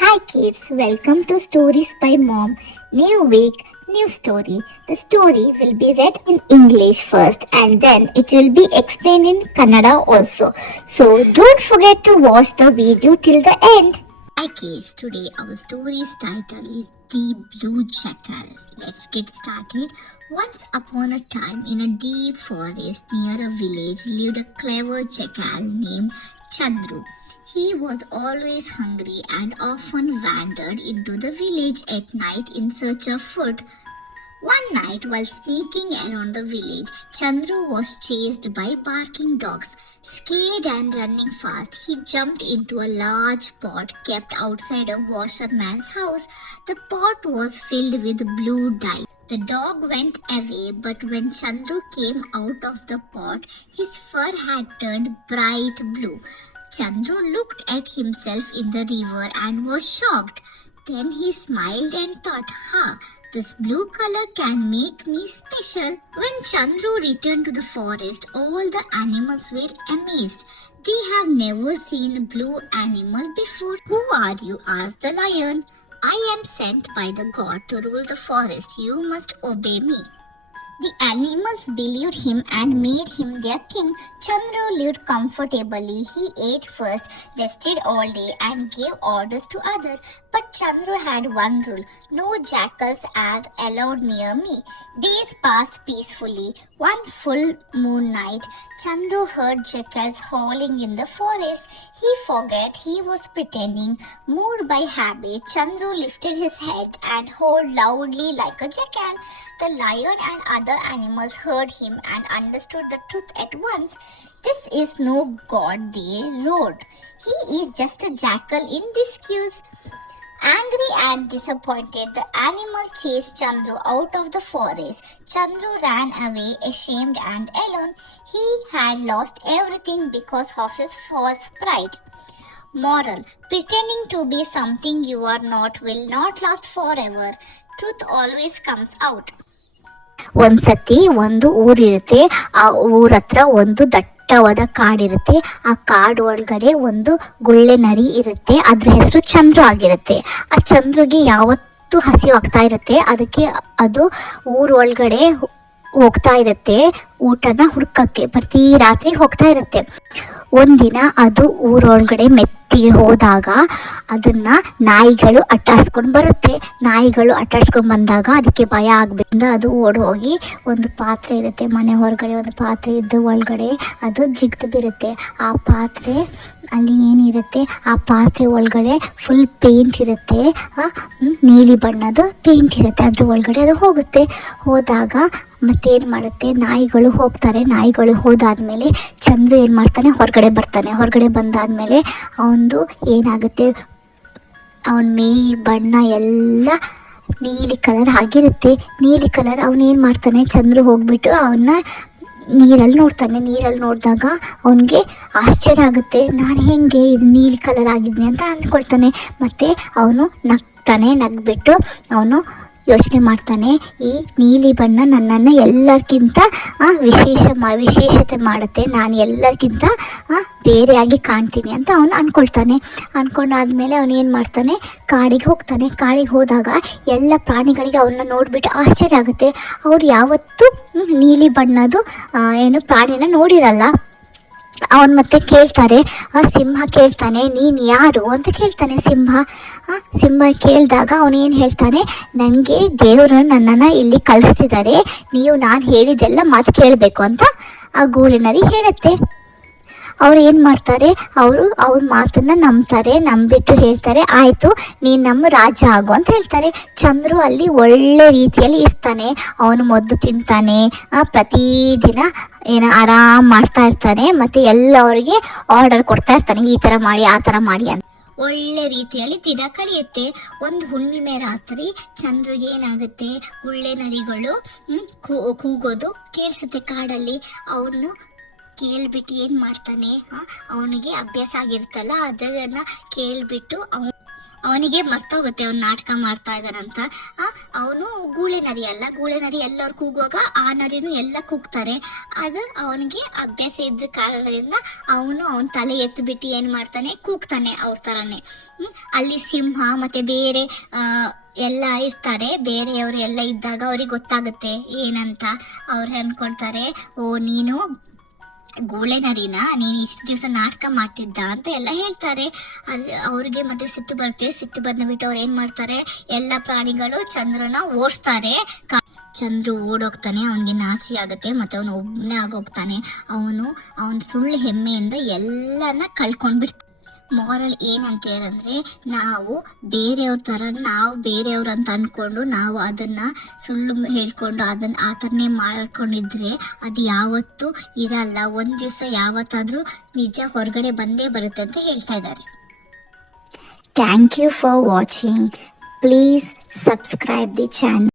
Hi kids, welcome to Stories by Mom. New week, new story. The story will be read in English first and then it will be explained in Kannada also. So don't forget to watch the video till the end. Hi kids, today our story's title is The Blue Jackal. Let's get started. Once upon a time in a deep forest near a village lived a clever jackal named Chandru. He was always hungry and often wandered into the village at night in search of food. One night, while sneaking around the village, Chandru was chased by barking dogs. Scared and running fast, he jumped into a large pot kept outside a washerman's house. The pot was filled with blue dye. The dog went away, but when Chandru came out of the pot, his fur had turned bright blue. Chandru looked at himself in the river and was shocked. Then he smiled and thought, this blue color can make me special. When Chandru returned to the forest, all the animals were amazed. They have never seen a blue animal before. Who are you? Asked the lion. I am sent by the god to rule the forest. You must obey me. The animals believed him and made him their king. Chandru lived comfortably. He ate first, rested all day, and gave orders to others. But Chandru had one rule: no jackals are allowed near me. Days passed peacefully. One full moon night, Chandru heard jackals howling in the forest. He forgot he was pretending. Moved by habit, Chandru lifted his head and howled loudly like a jackal. The lion and other animals heard him and understood the truth at once. This is no god, they roared. He is just a jackal in disguise. Angry and disappointed, the animal chased Chandru out of the forest. Chandru ran away, ashamed and alone. He had lost everything because of his false pride. Moral: pretending to be something you are not will not last forever. Truth always comes out. ಒಂದ್ಸತಿ ಒಂದು ಊರಿರುತ್ತೆ. ಆ ಊರ ಹತ್ರ ಒಂದು ದಟ್ಟವಾದ ಕಾಡಿರುತ್ತೆ. ಆ ಕಾಡು ಒಳಗಡೆ ಒಂದು ಗುಳ್ಳೆ ನರಿ ಇರುತ್ತೆ. ಅದ್ರ ಹೆಸರು ಚಂದ್ರು ಆಗಿರುತ್ತೆ. ಆ ಚಂದ್ರುಗೆ ಯಾವತ್ತೂ ಹಸಿವಾಗ್ತಾ ಇರುತ್ತೆ. ಅದಕ್ಕೆ ಅದು ಊರೊಳಗಡೆ ಹೋಗ್ತಾ ಇರುತ್ತೆ ಊಟನ ಹುಡ್ಕಕ್ಕೆ. ಪ್ರತಿ ರಾತ್ರಿ ಹೋಗ್ತಾ ಇರುತ್ತೆ. ಒಂದಿನ ಅದು ಊರೊಳಗಡೆ ಮೆತ್ತಿಗೆ ಹೋದಾಗ ಅದನ್ನ ನಾಯಿಗಳು ಅಟ್ಟಾಡ್ಸ್ಕೊಂಡು ಬರುತ್ತೆ. ನಾಯಿಗಳು ಅಟ್ಟಾಡ್ಸ್ಕೊಂಡು ಬಂದಾಗ ಅದಕ್ಕೆ ಭಯ ಆಗ್ಬಿಟ್ಟು ಅದು ಓಡಿ ಹೋಗಿ ಒಂದು ಪಾತ್ರೆ ಇರುತ್ತೆ, ಮನೆ ಹೊರಗಡೆ ಒಂದು ಪಾತ್ರೆ ಇದ್ದು ಒಳಗಡೆ ಅದು ಜಿಗ್ದು ಬಿರುತ್ತೆ. ಆ ಪಾತ್ರೆ ಅಲ್ಲಿ ಏನಿರುತ್ತೆ, ಆ ಪಾತ್ರೆ ಒಳಗಡೆ ಫುಲ್ ಪೇಂಟ್ ಇರುತ್ತೆ, ನೀಲಿ ಬಣ್ಣದ ಪೇಂಟ್ ಇರುತ್ತೆ. ಅದ್ರ ಒಳಗಡೆ ಅದು ಹೋಗುತ್ತೆ. ಹೋದಾಗ ಮತ್ತೇನು ಮಾಡುತ್ತೆ, ನಾಯಿಗಳು ಹೋಗ್ತಾರೆ. ನಾಯಿಗಳು ಹೋದಾದ್ಮೇಲೆ ಚಂದ್ರು ಏನು ಮಾಡ್ತಾನೆ, ಹೊರಗಡೆ ಬರ್ತಾನೆ. ಹೊರಗಡೆ ಬಂದಾದ್ಮೇಲೆ ಅವನದು ಏನಾಗುತ್ತೆ, ಅವನ ಮೈ ಬಣ್ಣ ಎಲ್ಲ ನೀಲಿ ಕಲರ್ ಆಗಿರುತ್ತೆ. ನೀಲಿ ಕಲರ್ ಅವನೇನು ಮಾಡ್ತಾನೆ, ಚಂದ್ರು ಹೋಗ್ಬಿಟ್ಟು ಅವನ್ನ ನೀರಲ್ಲಿ ನೋಡ್ತಾನೆ. ನೀರಲ್ಲಿ ನೋಡಿದಾಗ ಅವನಿಗೆ ಆಶ್ಚರ್ಯ ಆಗುತ್ತೆ. ನಾನು ಹೆಂಗೆ ಇದು ನೀಲಿ ಕಲರ್ ಆಗಿದ್ದೀನಿ ಅಂತ ಅಂದ್ಕೊಳ್ತಾನೆ. ಮತ್ತು ಅವನು ನಗ್ಬಿಟ್ಟು ಅವನು ಯೋಚನೆ ಮಾಡ್ತಾನೆ, ಈ ನೀಲಿ ಬಣ್ಣ ನನ್ನನ್ನು ಎಲ್ಲರಿಗಿಂತ ವಿಶೇಷತೆ ಮಾಡುತ್ತೆ, ನಾನು ಎಲ್ಲರಿಗಿಂತ ಬೇರೆಯಾಗಿ ಕಾಣ್ತೀನಿ ಅಂತ ಅವನು ಅಂದ್ಕೊಳ್ತಾನೆ. ಅಂದ್ಕೊಂಡಾದ್ಮೇಲೆ ಅವನು ಏನು ಮಾಡ್ತಾನೆ, ಕಾಡಿಗೆ ಹೋಗ್ತಾನೆ. ಕಾಡಿಗೆ ಹೋದಾಗ ಎಲ್ಲ ಪ್ರಾಣಿಗಳಿಗೆ ಅವನ್ನ ನೋಡಿಬಿಟ್ಟು ಆಶ್ಚರ್ಯ ಆಗುತ್ತೆ. ಅವ್ರು ಯಾವತ್ತೂ ನೀಲಿ ಬಣ್ಣದ್ದು ಪ್ರಾಣಿನ ನೋಡಿರಲ್ಲ. ಅವನು ಮತ್ತೆ ಕೇಳ್ತಾರೆ, ಸಿಂಹ ಕೇಳ್ತಾನೆ, ನೀನು ಯಾರು ಅಂತ ಕೇಳ್ತಾನೆ ಸಿಂಹ ಕೇಳಿದಾಗ ಅವನೇನು ಹೇಳ್ತಾನೆ, ನನಗೆ ದೇವರು ನನ್ನನ್ನು ಇಲ್ಲಿ ಕಳಿಸ್ತಿದ್ದಾರೆ, ನೀವು ನಾನು ಹೇಳಿದೆಲ್ಲ ಮಾತು ಕೇಳಬೇಕು ಅಂತ ಆ ಗೂಳಿನರಿ ಹೇಳುತ್ತೆ. ಅವ್ರು ಏನು ಮಾಡ್ತಾರೆ, ಅವ್ರ ಮಾತನ್ನು ನಂಬಿಟ್ಟು ಹೇಳ್ತಾರೆ, ಆಯಿತು ನೀನು ನಮ್ಮ ರಾಜ ಆಗು ಅಂತ ಹೇಳ್ತಾರೆ. ಚಂದ್ರು ಅಲ್ಲಿ ಒಳ್ಳೆ ರೀತಿಯಲ್ಲಿ ಇರ್ತಾನೆ. ಅವನು ಮೊದ್ದು ತಿಂತಾನೆ, ಪ್ರತಿದಿನ ಆರಾಮ್ ಮಾಡ್ತಾ ಇರ್ತಾನೆ. ಮತ್ತು ಎಲ್ಲರಿಗೆ ಆರ್ಡರ್ ಕೊಡ್ತಾ ಇರ್ತಾನೆ, ಈ ಥರ ಮಾಡಿ ಆ ಥರ ಮಾಡಿ ಅಂತ. ಒಳ್ಳೆ ರೀತಿಯಲ್ಲಿ ದಿನ ಕಳೆಯುತ್ತೆ. ಒಂದು ಹುಣ್ಣಿಮೆ ರಾತ್ರಿ ಚಂದ್ರಿಗೆ ಏನಾಗುತ್ತೆ, ಗುಳ್ಳೆ ನರಿಗಳು ಕೂಗೋದು ಕೇಳಿಸುತ್ತೆ ಕಾಡಲ್ಲಿ. ಅವನು ಕೇಳ್ಬಿಟ್ಟು ಏನು ಮಾಡ್ತಾನೆ, ಅವನಿಗೆ ಅಭ್ಯಾಸ ಆಗಿರ್ತಲ್ಲ ಅದನ್ನು ಕೇಳಿಬಿಟ್ಟು ಅವನಿಗೆ ಮರ್ತೋಗುತ್ತೆ ಅವ್ನು ನಾಟಕ ಮಾಡ್ತಾ ಇದ್ದಾನಂತ. ಅವನು ಗೂಳೆ ನರಿ ಅಲ್ಲ, ಗೂಳೆ ನರಿ ಎಲ್ಲರೂ ಕೂಗುವಾಗ ಆ ನರಿನೂ ಎಲ್ಲ ಕೂಗ್ತಾರೆ. ಅದು ಅವನಿಗೆ ಅಭ್ಯಾಸ ಇದ್ದ ಕಾರಣದಿಂದ ಅವನ ತಲೆ ಎತ್ತಿಬಿಟ್ಟು ಏನು ಮಾಡ್ತಾನೆ, ಕೂಗ್ತಾನೆ ಅವ್ರ ಥರನೇ. ಅಲ್ಲಿ ಸಿಂಹ ಮತ್ತೆ ಬೇರೆ ಎಲ್ಲ ಇರ್ತಾರೆ, ಬೇರೆಯವರು ಎಲ್ಲ ಇದ್ದಾಗ ಅವ್ರಿಗೆ ಗೊತ್ತಾಗುತ್ತೆ ಏನಂತ. ಅವ್ರು ಅನ್ಕೊಳ್ತಾರೆ, ಓ ನೀನು ಗೂಳೆ ನರಿನ, ನೀನು ಇಷ್ಟು ದಿವಸ ನಾಟಕ ಮಾಡ್ತಿದ್ದ ಅಂತ ಎಲ್ಲ ಹೇಳ್ತಾರೆ. ಅದು ಅವ್ರಿಗೆ ಮತ್ತೆ ಸಿಟ್ಟು ಬರುತ್ತೆ. ಸಿಟ್ಟು ಬಂದ್ಬಿಟ್ಟು ಅವ್ರು ಏನು ಮಾಡ್ತಾರೆ, ಎಲ್ಲ ಪ್ರಾಣಿಗಳು ಚಂದ್ರನ ಓಡಿಸ್ತಾರೆ. ಚಂದ್ರು ಓಡೋಗ್ತಾನೆ, ಅವನಿಗೆ ನಾಚಿ ಆಗುತ್ತೆ, ಮತ್ತೆ ಅವನು ಒಬ್ಬನೇ ಆಗೋಗ್ತಾನೆ. ಅವನ ಸುಳ್ಳು ಹೆಮ್ಮೆಯಿಂದ ಎಲ್ಲನ ಕಳ್ಕೊಂಡ್ಬಿಡ್ತಾನೆ. ಮಾರಲ್ ಏನಂತೇಳಂದ್ರೆ, ನಾವು ಬೇರೆಯವ್ರ ಥರ, ನಾವು ಬೇರೆಯವ್ರು ಅಂತ ಅಂದ್ಕೊಂಡು ನಾವು ಅದನ್ನು ಸುಳ್ಳು ಹೇಳ್ಕೊಂಡು ಆ ಥರನೇ ಮಾಡ್ಕೊಂಡಿದ್ರೆ ಅದು ಯಾವತ್ತೂ ಇರಲ್ಲ. ಒಂದು ದಿವಸ ಯಾವತ್ತಾದರೂ ನಿಜ ಹೊರಗಡೆ ಬಂದೇ ಬರುತ್ತೆ ಅಂತ ಹೇಳ್ತಾ ಇದ್ದಾರೆ. Thank you for watching. Please subscribe the channel.